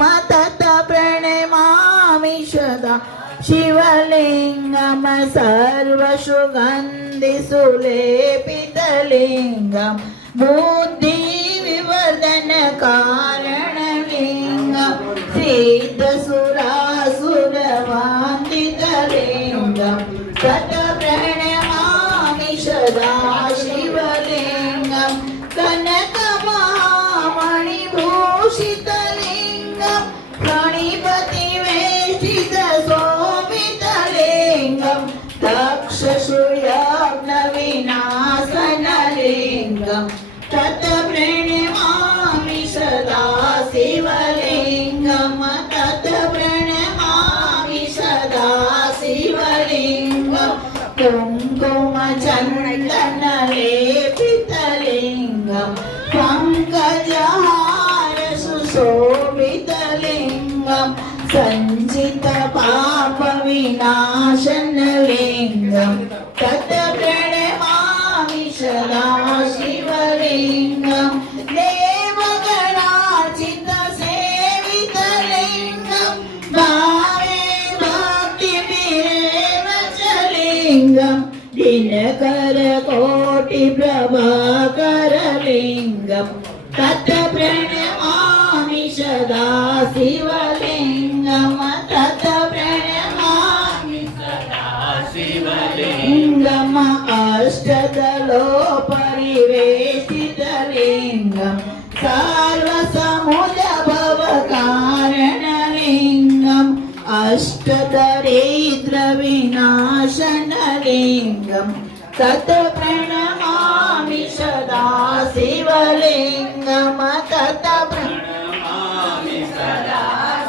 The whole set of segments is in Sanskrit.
तत प्रणमामि सदा शिवलिंगम सर्वसुगन्धिसुलेपितलिंगम बुद्धिविवर्धन कारणलिंगम सिद्धसुरासुरवन्दितलिंगम तत प्रणमामि सदा शिवलिंगम कनकमहामणिभूषितलिंगम प्रणिपतिवेष्टितशोभितलिंगम तक्षशूलग्नविनाशनलिंगम तत प्रणमामि सदा शिवलिंगम तत प्रणमामि सदा शिवलिंगम कुङ्कुमचन्दनलेपितलिंगम पङ्कजहार सुशोभितलिंगम सञ्चितपापविनाशनलिंगम तत प्रणमामि सदा शिवलिंगम देवगणार्चितसेवितलिंगम भावे भक्तिभिरेव च लिंगम दिनकर कोटिप्रभाकरलिंगम तत प्रणमामि सदा शिवलिंगम तत प्रणमामि सदा शिवलिंगम अष्टदलोपरिवेष्टितलिंगम सर्वसमुद्भवकारणलिंगम अष्टदरिद्रविनाशनलिंगम तत प्रणमामि सदा शिवलिंगम तत प्रणमामि सदा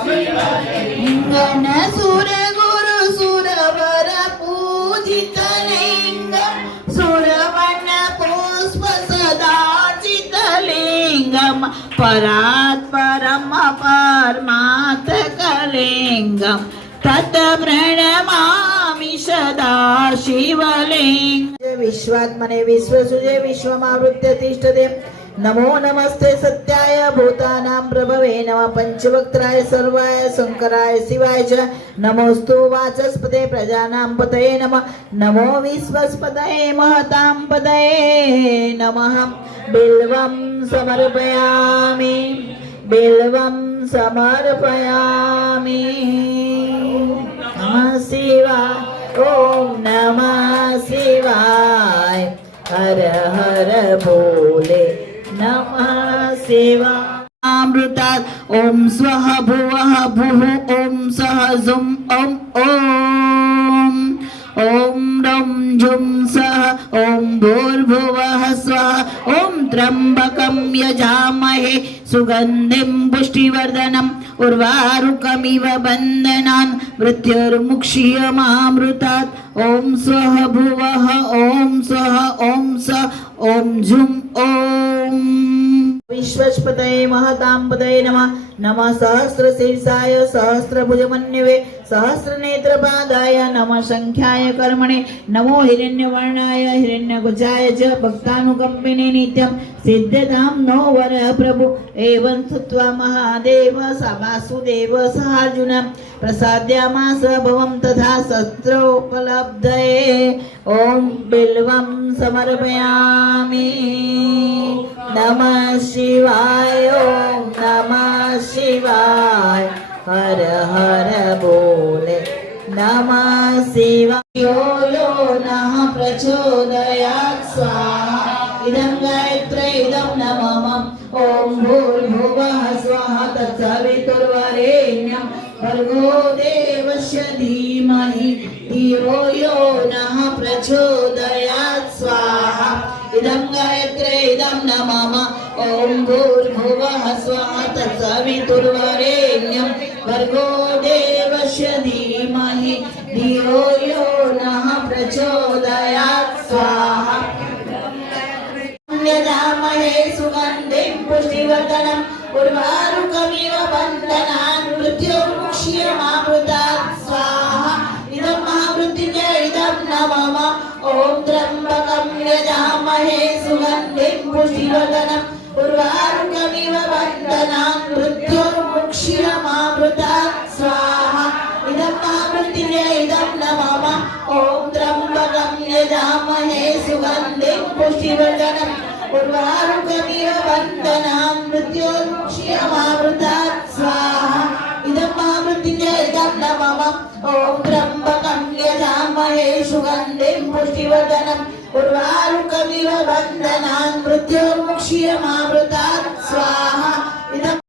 शिवलिंगम सुरगुरु सुरवर पूजितलिंगम सुरवन पुष्प सदार्चितलिंगम परात्परम परमार्थकलिंगम तत प्रणमामि सदा शिवलिंगम विश्वात्मने विश्वसुजे विश्वमावृत्य तिष्ठते नमो नमस्ते सत्याय भूतानां प्रभवे नमः पंचवक्त्राय सर्वाय शंकराय शिवाय च नमोस्तु वाचस्पते प्रजानां पतये नमः नमो विश्वस्पतये महतां पतये नमः बिल्वं समर्पयामि बिल्वं समर्पयामि नमः शिवाय ओम नमः शिवाय हर हर भोले नमः शिवाय अमृतात् ओम स्वः भुवः भुः ओम सः जुं ओम ओम ओम रं जुं सः ओम भूर्भुवः स्वः ओम त्र्यंबकं यजामहे सुगंधिं पुष्टिवर्धनम् उर्वारुकमिव बन्धनान् मृत्युर्मुक्षीयमामृतात् ओम स्वः भुवः ओम स्वः ओम स ओम जुं ओम विश्वस्पतये महतां पतये नमः नमः सहस्रशीर्षाय सहस्रभुजमन्यवे सहस्रनेत्रपादाय नमः संख्याय कर्मणे नमो हिरण्यवर्णाय हिरण्यकुचाय च भक्तानुकम्पिने नित्यं सिद्धतां नो वर प्रभु एवं स्तुत्वा महादेव स वासुदेव सहार्जुन प्रसाद्यामास भवं तथा शस्त्रोपलब्धये ॐ बिल्वं समर्पयामि नमः शिवाय ॐ नमः शिवाय हर हर बोले नमः शिवाय यो नः प्रचोदयात् स्वाहा इदं गायत्री इदं नमः ॐ भूर्भुवः स्वः तत्सवितुर्वरेण्यं भर्गो देवस्य धीमहि धियो यो नः प्रचोदयात् स्वाहा इदं गायत्री इदं नमः ॐ भूर्भुवः स्वः तत्सवितुर्वरेण्यं भर्गो देवस्य धीमहि धियो यो नः प्रचोदयात् स्वाहा यजामहे सुगन्धिं पुष्टिवर्धनम् उर्वारुकमिव बन्धनान् मृत्युर्मुक्षीयमामृतात् स्वाहा इदं महामृत्युञ्जय इदं नमः ॐ त्र्यम्बकं यजामहे सुगन्धिं पुष्टिवर्धनम् उर्वारुकमिव बन्धनान् मृत्युर्मुक्षीयमामृतात् मृत्योर्मुक्षीयमामृतात् स्वाहा इदं मामृतिर्य इदं न मम ॐ त्र्यम्बकं यजामहे सुगन्धिं पुष्टिवर्धनम् उर्वारुकमिव बन्धनान् मृत्योर्मुक्षीयमामृतात् स्वाहा इदं मामृतिर्य इदं न मम ॐ त्र्यम्बकं यजामहे सुगन्धिं पुष्टिवर्धनम् उर्वारुकमिव बन्धनान् मृत्योर्मुक्षीयमामृतात्